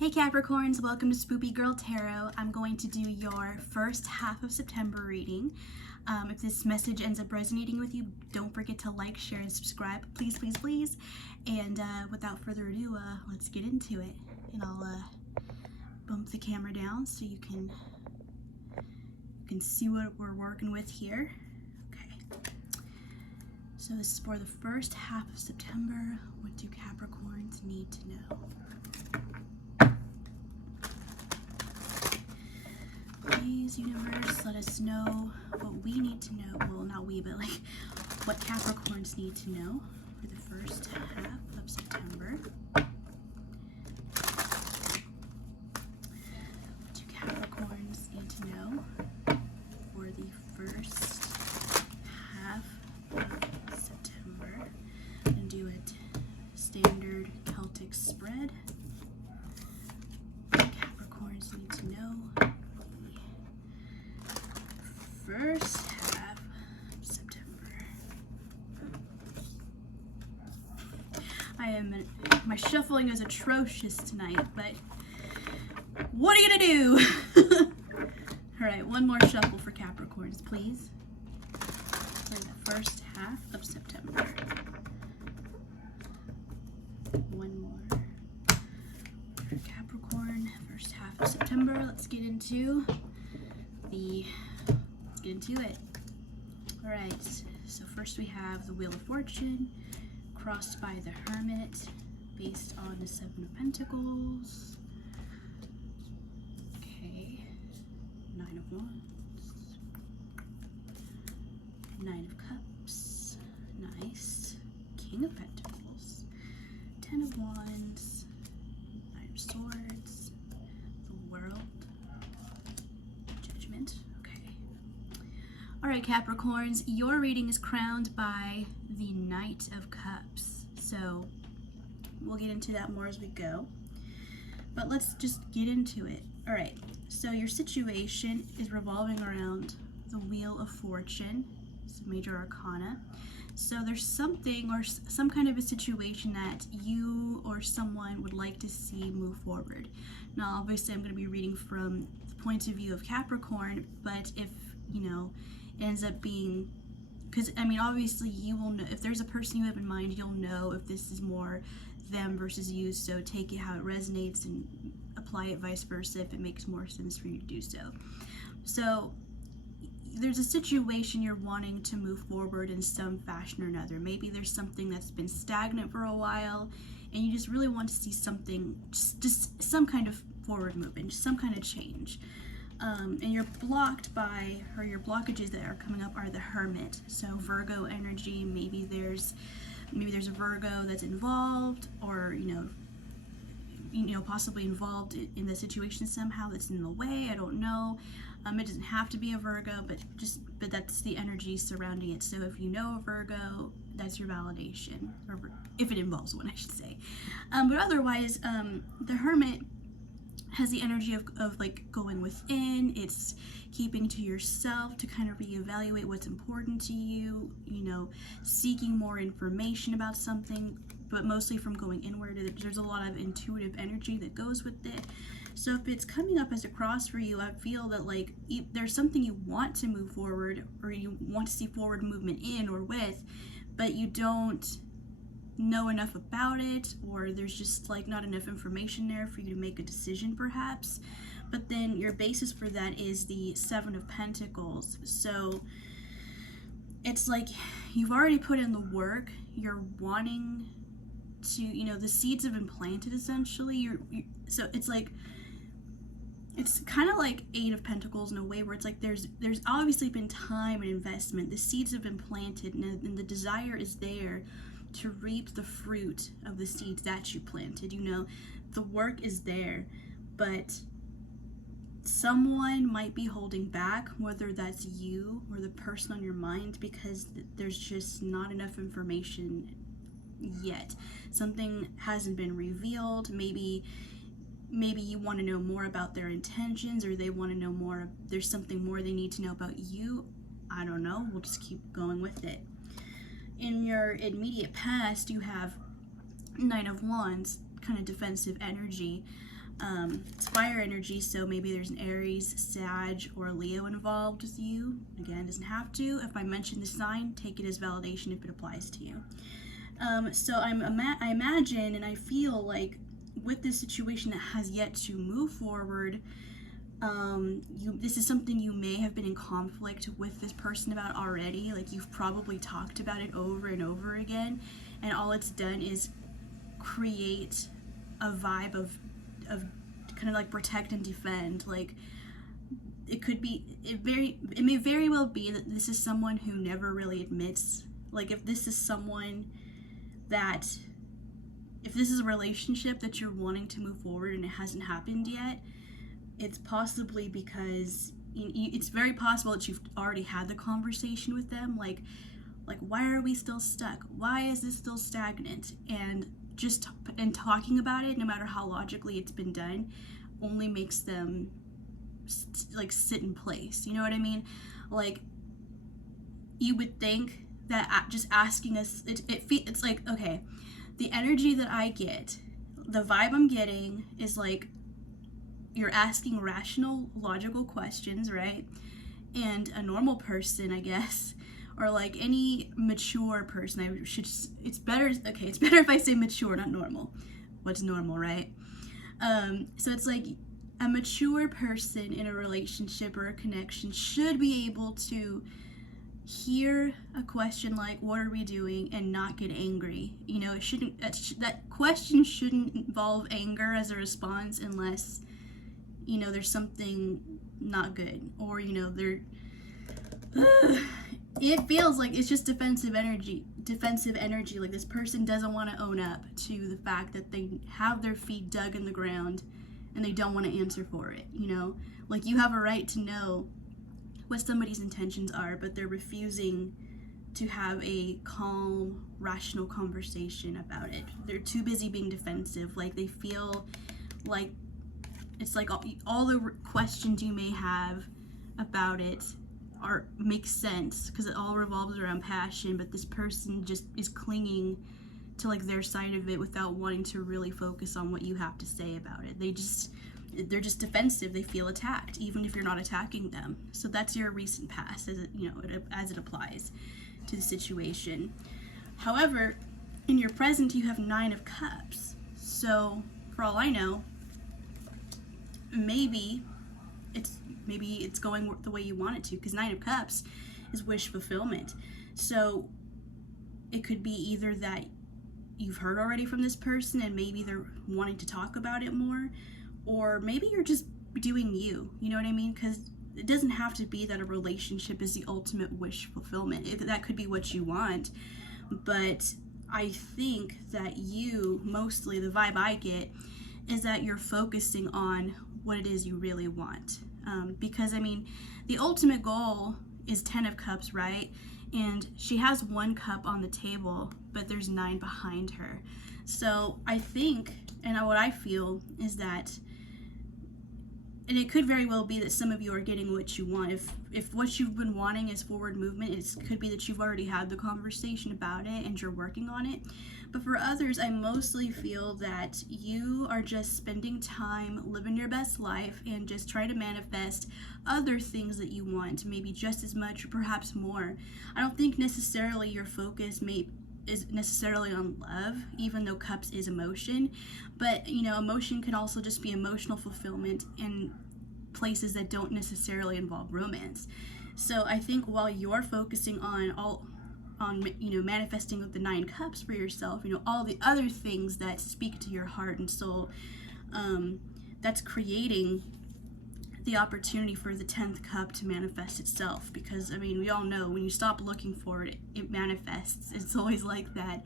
Hey Capricorns, welcome to Spoopy Girl Tarot. I'm going to do your first half of September reading. If this message ends up resonating with you, don't forget to like, share, and subscribe. Please, please, please. And without further ado, let's get into it. And I'll bump the camera down so you can see what we're working with here. Okay. So this is for the first half of September. What do Capricorns need to know? Please, universe, let us know what we need to know. Well, not we, but like what Capricorns need to know for the first half of September. What do Capricorns need to know for the first half of September? I'm going to do a standard Celtic spread. What do Capricorns need to know first half of September. My shuffling is atrocious tonight, but what are you gonna do? Alright, one more shuffle for Capricorns, please. For the first half of September. One more for Capricorn, first half of September. Let's get into it. All right, so first we have the Wheel of Fortune crossed by the Hermit based on the Seven of Pentacles. Okay, Nine of Wands, Nine of Cups, nice, King of Pentacles, Ten of Wands, Nine of Swords, the World, Judgment. Alright Capricorns, your reading is crowned by the Knight of Cups. So we'll get into that more as we go. But let's just get into it. Alright, so your situation is revolving around the Wheel of Fortune. It's a major arcana. So there's something or some kind of a situation that you or someone would like to see move forward. Now obviously I'm going to be reading from the point of view of Capricorn, but if, you know, ends up being, because I mean obviously you will know if there's a person you have in mind, you'll know if this is more them versus you, so take it how it resonates and apply it vice versa if it makes more sense for you to do so. So there's a situation you're wanting to move forward in some fashion or another. Maybe there's something that's been stagnant for a while and you just really want to see something, just some kind of forward movement, just some kind of change. And you're blocked by, or your blockages that are coming up are the Hermit. So Virgo energy, maybe there's a Virgo that's involved, or you know possibly involved in the situation somehow that's in the way. I don't know. It doesn't have to be a Virgo, but that's the energy surrounding it. So if you know a Virgo, that's your validation, or if it involves one, I should say. But otherwise, the Hermit has the energy of like going within. It's keeping to yourself to kind of reevaluate what's important to you, you know, seeking more information about something, but mostly from going inward. There's a lot of intuitive energy that goes with it. So if it's coming up as a cross for you, I feel that like there's something you want to move forward, or you want to see forward movement in or with, but you don't know enough about it, or there's just like not enough information there for you to make a decision perhaps. But then your basis for that is the Seven of Pentacles. So it's like you've already put in the work, you're wanting to, you know, the seeds have been planted essentially. So it's like, it's kind of like Eight of Pentacles in a way, where it's like there's obviously been time and investment. The seeds have been planted, and the desire is there to reap the fruit of the seeds that you planted. You know, the work is there, but someone might be holding back, whether that's you or the person on your mind, because there's just not enough information yet. Something hasn't been revealed. Maybe you want to know more about their intentions, or they want to know more, there's something more they need to know about you. I don't know, we'll just keep going with it. In your immediate past, you have Nine of Wands, kind of defensive energy. It's fire energy, so maybe there's an Aries, Sag, or Leo involved with you. Again, it doesn't have to. If I mention the sign, take it as validation if it applies to you. So I imagine and I feel like with this situation that has yet to move forward, this is something you may have been in conflict with this person about already. Like, you've probably talked about it over and over again, and all it's done is create a vibe of kind of like protect and defend. Like, it may very well be that this is someone who never really admits, like, if this is a relationship that you're wanting to move forward and it hasn't happened yet, it's possibly because it's very possible that you've already had the conversation with them, like why are we still stuck? Why is this still stagnant? And talking about it, no matter how logically it's been done, only makes them sit in place. You know what I mean? Like, you would think that just asking us, it's like, okay, the energy that I get, the vibe I'm getting is like, you're asking rational, logical questions, right? And a normal person, I guess, or like any mature person, it's better if I say mature, not normal. What's normal, right? So it's like a mature person in a relationship or a connection should be able to hear a question like, what are we doing, and not get angry. You know, that question shouldn't involve anger as a response unless, you know, there's something not good, or, you know, it feels like it's just defensive energy. Like, this person doesn't want to own up to the fact that they have their feet dug in the ground and they don't want to answer for it. You know, like, you have a right to know what somebody's intentions are, but they're refusing to have a calm, rational conversation about it. They're too busy being defensive. Like, they feel like it's like all the questions you may have about it make sense because it all revolves around passion, but this person just is clinging to like their side of it without wanting to really focus on what you have to say about it. They're just defensive. They feel attacked even if you're not attacking them. So that's your recent past, as it applies to the situation. However, in your present you have 9 of Cups. So for all I know, maybe it's going the way you want it to, because 9 of Cups is wish fulfillment. So it could be either that you've heard already from this person and maybe they're wanting to talk about it more, or maybe you're just doing you know what I mean? Because it doesn't have to be that a relationship is the ultimate wish fulfillment. That could be what you want, but I think that mostly the vibe I get is that you're focusing on what it is you really want. Because, I mean, the ultimate goal is 10 of Cups, right? And she has 1 cup on the table, but there's 9 behind her. So I think, and what I feel is that, and it could very well be that some of you are getting what you want. If what you've been wanting is forward movement, it could be that you've already had the conversation about it and you're working on it. But for others, I mostly feel that you are just spending time living your best life and just trying to manifest other things that you want, maybe just as much or perhaps more. I don't think necessarily your focus is necessarily on love, even though Cups is emotion. But, you know, emotion can also just be emotional fulfillment in places that don't necessarily involve romance. So I think while you're focusing on manifesting with the 9 cups for yourself, all the other things that speak to your heart and soul, that's creating the opportunity for the 10th cup to manifest itself. Because, I mean, we all know when you stop looking for it, it manifests. It's always like that.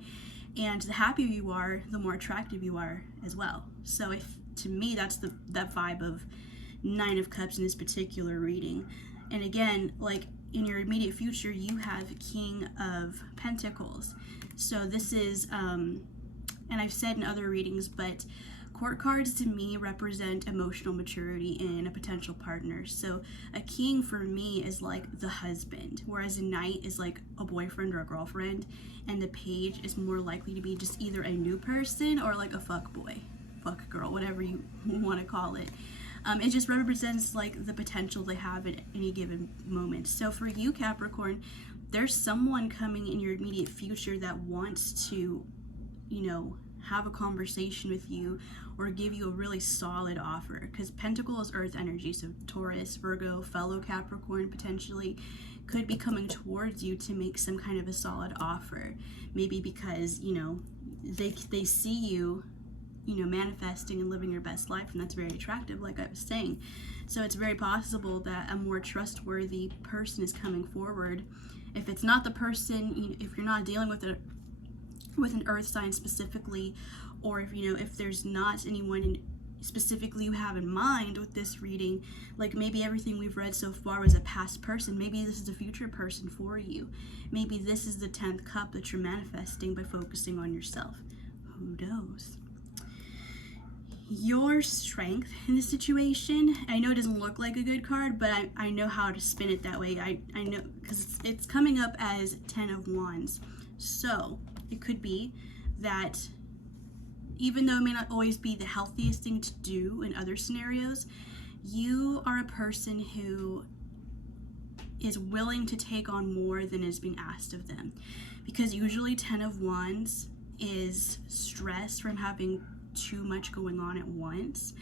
And the happier you are, the more attractive you are as well. So to me, that's that vibe of 9 of Cups in this particular reading. And again, like, in your immediate future, you have King of Pentacles. So this is, and I've said in other readings, but court cards to me represent emotional maturity in a potential partner. So a king for me is like the husband, whereas a knight is like a boyfriend or a girlfriend, and the page is more likely to be just either a new person or like a fuck boy. fuck girl, whatever you want to call it. It just represents like the potential they have at any given moment. So for you, Capricorn, there's someone coming in your immediate future that wants to, you know, have a conversation with you or give you a really solid offer, because Pentacle is earth energy, so Taurus, Virgo, fellow Capricorn potentially could be coming towards you to make some kind of a solid offer. Maybe because, you know, they see you, you know, manifesting and living your best life, and that's very attractive, like I was saying. So it's very possible that a more trustworthy person is coming forward. If it's not the person, you know, if you're not dealing with an earth sign specifically, or if, you know, if there's not anyone specifically you have in mind with this reading, like maybe everything we've read so far was a past person, maybe this is a future person for you. Maybe this is the 10th cup that you're manifesting by focusing on yourself. Who knows? Your strength in this situation, I know it doesn't look like a good card, but I know how to spin it that way. I know, because it's coming up as 10 of Wands. So it could be that even though it may not always be the healthiest thing to do in other scenarios, you are a person who is willing to take on more than is being asked of them. Because usually 10 of Wands is stress from having too much going on at once.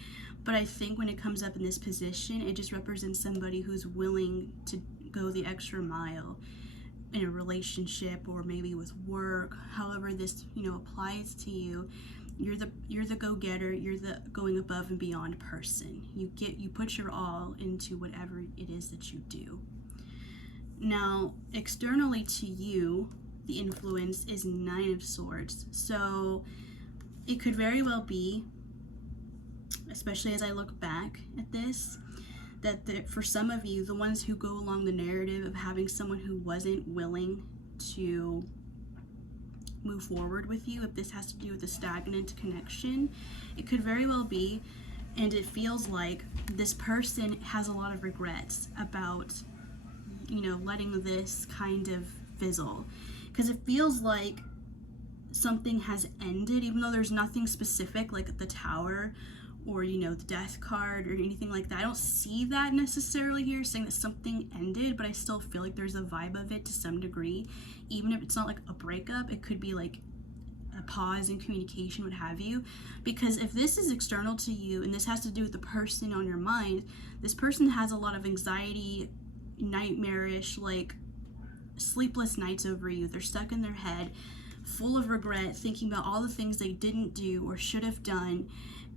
But I think when it comes up in this position, it just represents somebody who's willing to go the extra mile in a relationship, or maybe with work, however this, you know, applies to you. You're the go-getter, you're the going above and beyond person. You put your all into whatever it is that you do. Now, externally to you, the influence is 9 of Swords. So it could very well be, especially as I look back at this, that for some of you, the ones who go along the narrative of having someone who wasn't willing to move forward with you, if this has to do with a stagnant connection, it could very well be, and it feels like this person has a lot of regrets about, you know, letting this kind of fizzle, because it feels like something has ended, even though there's nothing specific like the Tower or, you know, the Death card or anything like that. I don't see that necessarily here saying that something ended, but I still feel like there's a vibe of it to some degree. Even if it's not like a breakup, it could be like a pause in communication, what have you. Because if this is external to you and this has to do with the person on your mind, this person has a lot of anxiety, nightmarish, like sleepless nights over you. They're stuck in their head, full of regret, thinking about all the things they didn't do or should have done.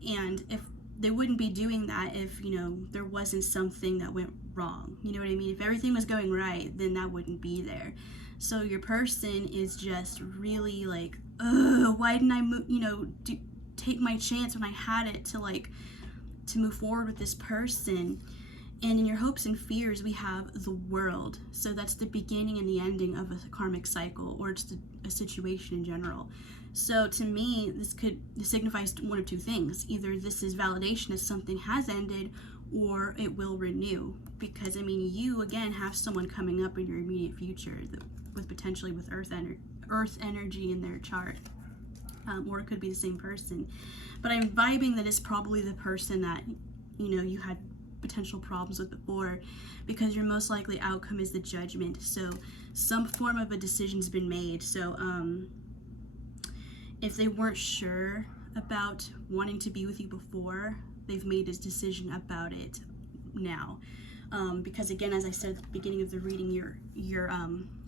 And if they wouldn't be doing that if, you know, there wasn't something that went wrong. You know what I mean? If everything was going right, then that wouldn't be there. So your person is just really like, ugh, why didn't I take my chance when I had it to move forward with this person? And in your hopes and fears, we have the World. So that's the beginning and the ending of a karmic cycle, or just a situation in general. So to me, this signifies one of two things. Either this is validation that something has ended, or it will renew. Because, I mean, you, again, have someone coming up in your immediate future with potentially with earth energy in their chart. Or it could be the same person. But I'm vibing that it's probably the person that, you know, you had potential problems with before, because your most likely outcome is the Judgment. So some form of a decision's been made. So if they weren't sure about wanting to be with you before, they've made a decision about it now. Because again, as I said at the beginning of the reading, your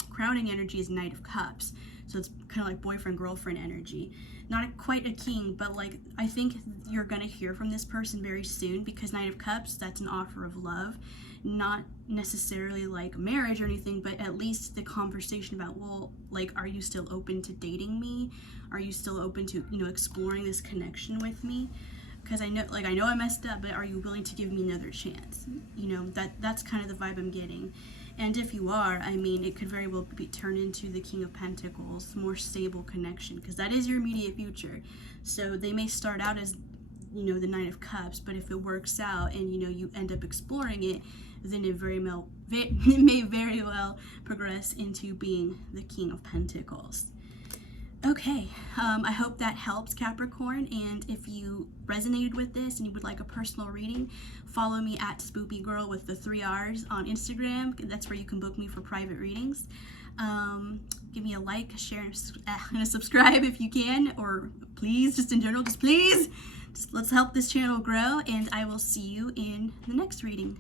crowning energy is Knight of Cups. So it's kind of like boyfriend-girlfriend energy. Not quite a king, but like, I think you're gonna hear from this person very soon, because Knight of Cups, that's an offer of love. Not necessarily like marriage or anything, but at least the conversation about, well, like, are you still open to dating me? Are you still open to, you know, exploring this connection with me? Because I know I messed up, but are you willing to give me another chance? You know, that's kind of the vibe I'm getting. And if you are, I mean, it could very well be turned into the King of Pentacles, more stable connection, because that is your immediate future. So they may start out as, you know, the Knight of Cups, but if it works out and, you know, you end up exploring it, then it may very well progress into being the King of Pentacles. Okay, I hope that helps, Capricorn, and if you resonated with this and you would like a personal reading, follow me at Spoopy Girl with the 3 R's on Instagram. That's where you can book me for private readings. Give me a like, share, and a subscribe if you can, or please, just in general, just please, let's help this channel grow, and I will see you in the next reading.